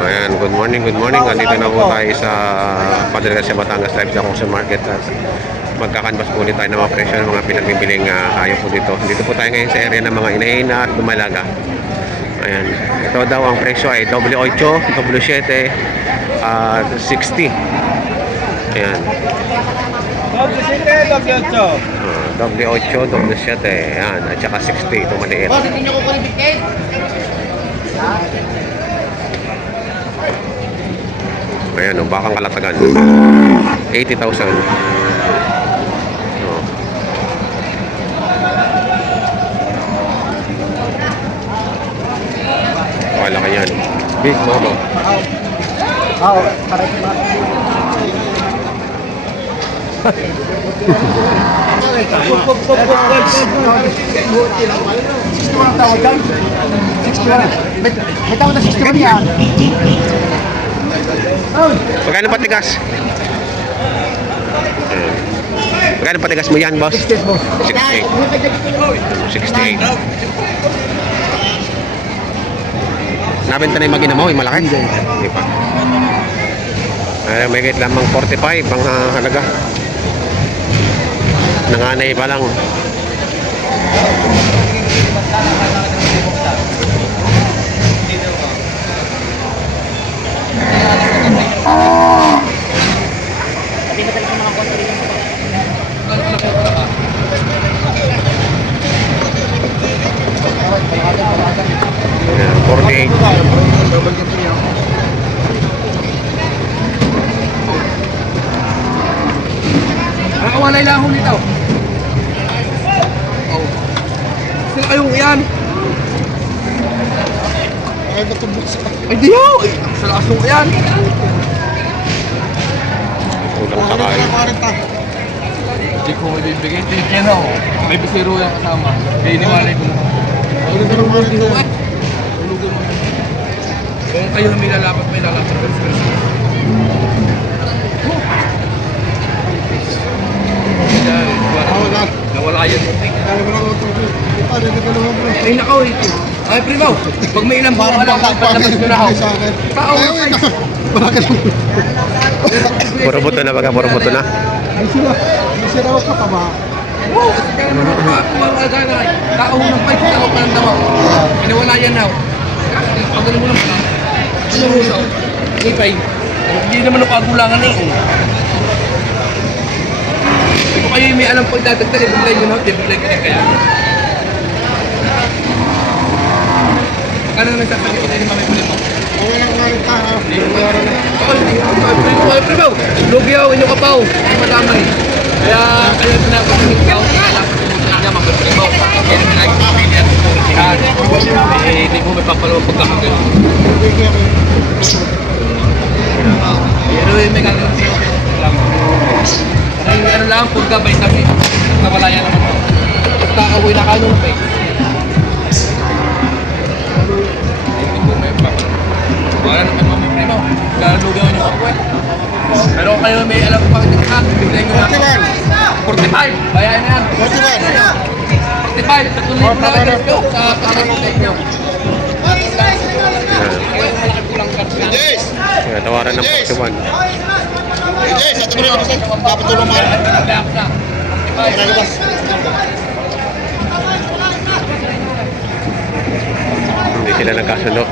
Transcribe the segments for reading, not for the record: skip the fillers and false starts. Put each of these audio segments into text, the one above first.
Ayan, good morning, good morning. Andito na po tayo sa Padre Garcia Batangas Live sa Auction Market. Magkakanbas po ulit tayo ng mga presyo ng mga pinagbibiling hayop po dito. Dito po tayo ngayon sa area ng mga inahina at dumalaga. Ayan, ito daw ang presyo ay W8, W7 at 60. Ayan. W8, W7, ayan, at saka 60, ito maliit. Ayan, bakang kalatagan 80,000. Wala ka yan. Big Momo. Magkano patigas? Magkano patigas mo yan, boss? 68. 68. Nabenta na yung magina mo, yung malaki? Hindi pa. May gate lamang 45 ang halaga. Nanganay pa lang. Yeah, 48. Nakawalay lang akong dito. Oh. Sila kayong iyan. Ay, di ho! Sa lakas nung iyan. Ulang sakay. Hindi ko ibibigay. Yan ho. May bisiro yung kasama. Kaya iniwalay ko na. Tulugan mo eh. Tulugan mo. Kung kayo may lalapat, may lalapat. Nawala yan. Ay, nakaw ito. Ay, primo. Pag may ilang buwan lang, pagpapalabas mo na ako. Tao na kayo. Puro buto na baga, puro buto na. Oo, tao ng fight, tao pa ng dawa. Pinawala yan na. Pagano mo naman. Ano mo na? Ipay. Hindi naman napagulangan eh. Hindi ko kayo may alam pag dadagdag, ibigay nyo na, ibigay ko na kaya. Magkano na nagsasabi ko tayo ni Mamay Pulit mo? Wala lang ngayon ka. Ay, primo! Lugyaw, inyong kapaw. Ay, madamay. Kaya, kaya pinapagiging ka, kaya niya, Mamay Pulit mo. Kaya pinagiging yan. Hindi ko may papalawag pagkakagin. Pero may gagawin siya. Ano lang, pagka ba yung kami, nawala yan naman po. Basta awoy na kayo pa eh. Hindi po may papalawag. Wala naman mga primo, kalugaw nyo ako eh. Pero kayo may alam pang tinakak, bigay nyo na. 45, bayayan na yan. 45, sa tuloy na agad ko sa pagkakas nyo. Yes! Kaya tawaran ng 41. Yes! At mo rin ako sa'yo. Dapat tulong mo. Hindi sila nagkasundo.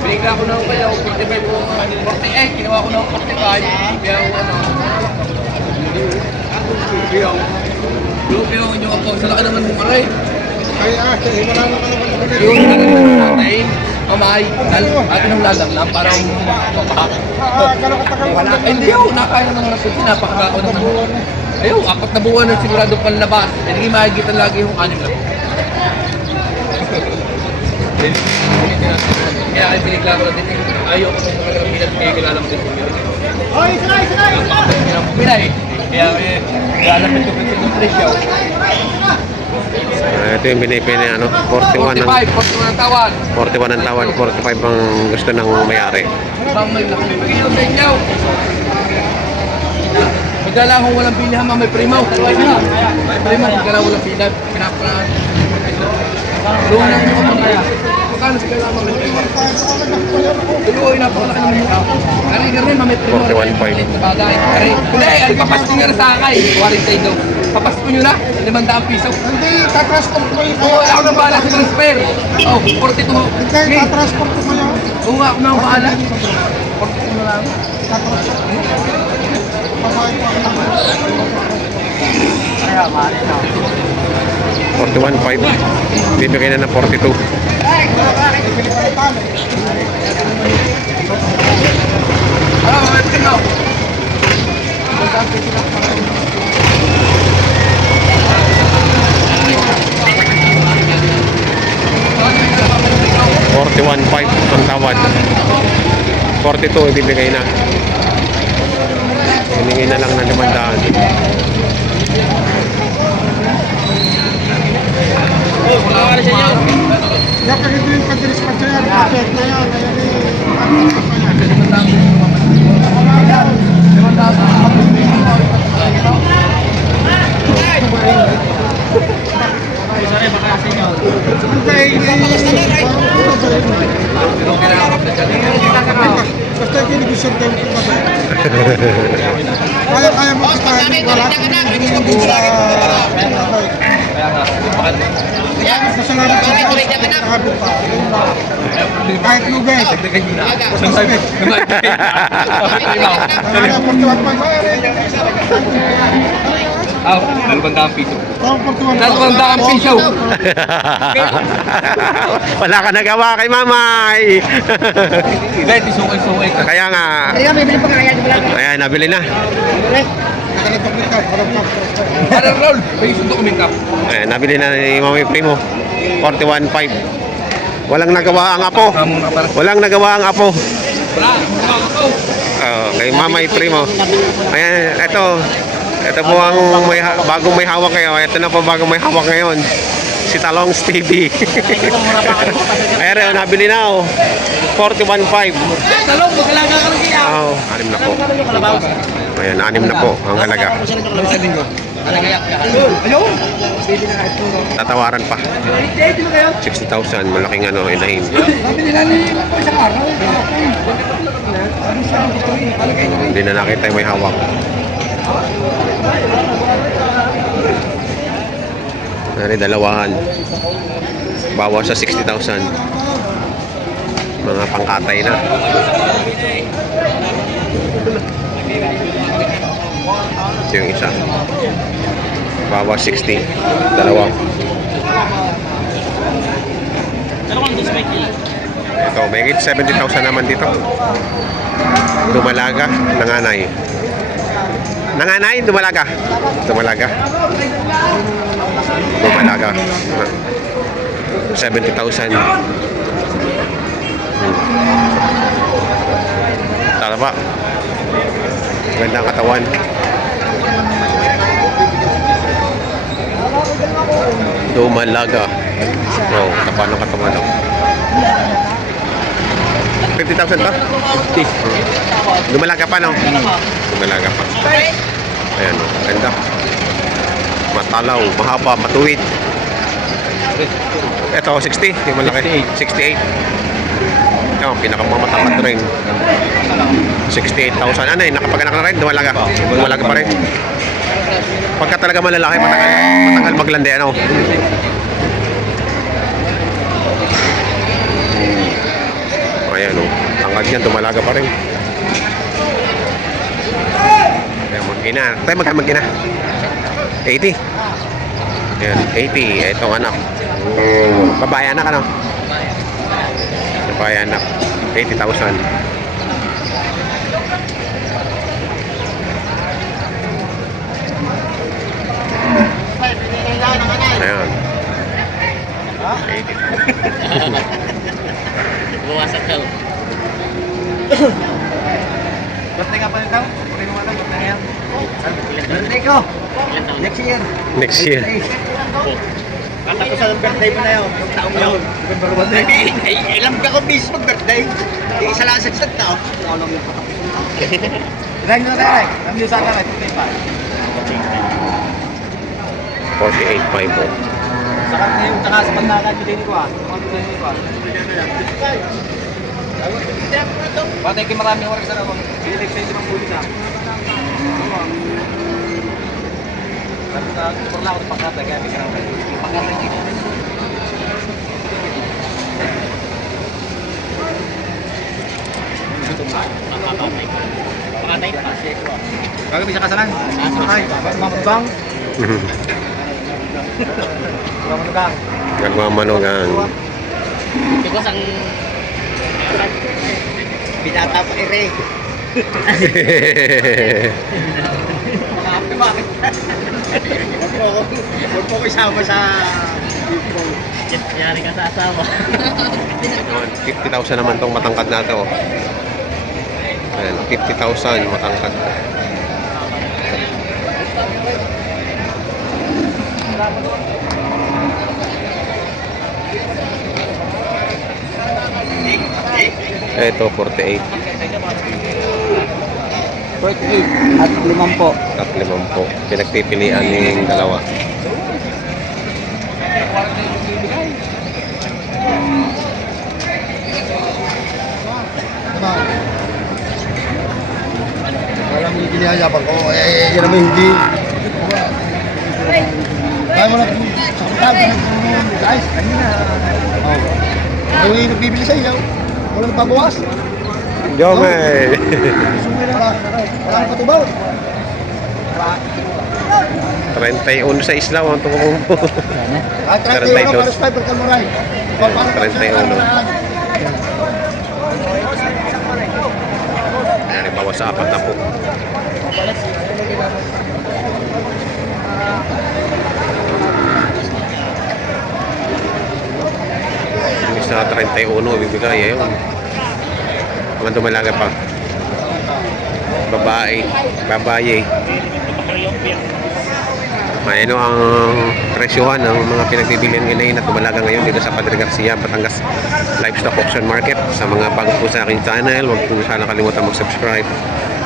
Binigla ko na ako kaya 45 po. 48, ginawa ko na ako 45. Kaya ako ano. Lupyo nyo ako. Sa laki naman mo ay. Ay, wala naman. Yung ganun natin. Mamay. Atin ang lalang lang. Parang mapahak. Wala. Hindi ako. Nakaya naman ng rasul. Napakakao naman. Ayaw. 4 na buwan na sigurado panlabas. Hindi makikita lagi yung 6 lang. Kaya ay binigla ko na din. Ayaw ko ng mga kalabinan. Kaya kilala mo din. Ay, sakay! Ang Pinay. Kaya lalapit ko kasi ng presyo. Ito yung binipin ano, 41 ang 41 ang tawad. 41 ang tawad, 45 ang gusto ng may-ari. Ibang may nakapagpagin sa inyo. Pagkala akong walang pilihan, may primaw. May primaw, pagkala walang pilihan. Pinaparahan. Doon lang yung mga kaya. Magkano sa kailangan may primaw? Tuloy, napakalaki naman yun. Kari, kari, may primaw. 41.5. Bagay. Kari. Hindi, alipapasko nyo na sa akay. 40 daw. Papasko nyo na. 500 piso. Hindi, tatransport ko yun. Oo, ako nang bahala sa transfer. Oo, 42. Hindi, tatransport ko yun. Oo nga, ako nang bahala. 42 na lang. Babae pa ako. 41.5. Bibigay na ng 42. Ano, may primaw? $41.5 ang tawad. 42 ibibigay na. Hiningi na lang ng 500. Wala ka na sa inyo. Kaya pag ito yung pag-respect na yan, kapit na yan, kaya basta kinigusyon kayo kung kasi. Kaya mo sa kaya ng wala. Masalamat sa nakabit pa. Kahit lugar. Suspect. Kaya portuwan pa. Ah, 200 piso. Portuwan pa. 200 piso. Wala ka nagawa kay mamay. Betty, sukay-sukay ka. Kaya nga. Ayan, nabili na. Para roll, may sundo kami ka. Ayan, nabili na ni Mami Primo. 41.5. Walang nagawa ang apo. Walang nagawa ang apo. Wala, ako. Kay Mamay Primo. Ayan, ito. Ito po ang bagong may hawak ngayon. Ito na po bagong may hawak ngayon. Si Talongs TV. Ayan, nabili na oh. 41.5. Talong, magkalaga ka lang kaya. Oh, 6 na po. Ayan, 6 na po ang halaga. Ayaw. Tatawaran pa. 60,000, malaking inahin. Sabi nila ni isang araw. Hindi na nakita yung may hawak. Nari, dalawahan. Bawas sa 60,000. Mga pangkatay na. Ito yung isa. Bawas 60. Dalawa. Ito, may 70,000 naman dito. Dumalaga, nanganay. Nanganay, dumalaga. Dumalaga. Dumalaga. 70,000. Tara ba? Gandang katawan. Dumalaga. Oh, tapa ng katawan. 50,000 pa? 50. Dumalaga pa, no? Dumalaga pa. Ayan, oh. Ganda. Matalaw, mahaba, matuwid. Ito, 60. Yung malaki. 68. Ito, pinakamamatangkat rin. 68,000. Ano eh, nakapaganak na rin? Dumalaga. Dumalaga pa rin. Pagka talaga malalaki, matagal maglandi, ano? Ayan, oh. Tangkad yan, dumalaga pa rin. Ayan, mag-ina. Tayo mag-ina. 80. Ayan, 80. Itong anak. Babae anak, ano? Babae anak. 80,000. Ayan. 80. Buwasak daw. Birthday nga pa rin daw? Birthday nga pa rin yan? Birthday ko. Next year. Next year. Kakatusan ang birthday mo na yun. Yung taong yun. Ay, ilang ka ko bis mag-birthday. Isa lang sa tao. Reng na tayo, Reng. Nandito sa akin, 48.5 po. Sakat na yung tsaka sa pandakan, bilhin ko ah. Patay kayo maraming oras na ako. Bilhin sa inyo ng huli na. Sabi na, super lang ako ng pangkatay, kaya may karang pangkatay dito. Pangkatay pa. Kagabi sa kasalan. Ay, mamabang. Mamabang. Nagmamanugang. Because ang pinata pa ere. Bakit? Huwag po isama sa yari ka sa asawa. 50,000 naman tong matangkad na to. Ayan, 50,000 matangkad. Ito 48 48 at 5 po. at 50. Pinagpipilian ng dalawa. Alam mo yung kinihayabang ko, yan naman hindi. Kaya mo lang, guys, kanina. Yung nagbibili sa iyo, wala nagpabawas. Jome! Wala nang katubaw. 31 sa islaw ang tukong po. At 30 euro para sa 5 per kamuray. 31. Ayan, bawas sa 4 na po. Yung sa 31 bibigay yun. Mga dumalaga pa. Babae. Ano ang presyuhan ng mga pinagbibilihan ngayon at dumalaga ngayon dito sa Padre Garcia, Batangas Livestock Auction Market. Sa mga bago po sa aking channel, huwag po sana kalimutan mag-subscribe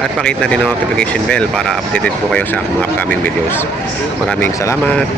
at pakita din ang notification bell para updated po kayo sa aking mga upcoming videos. Maraming salamat!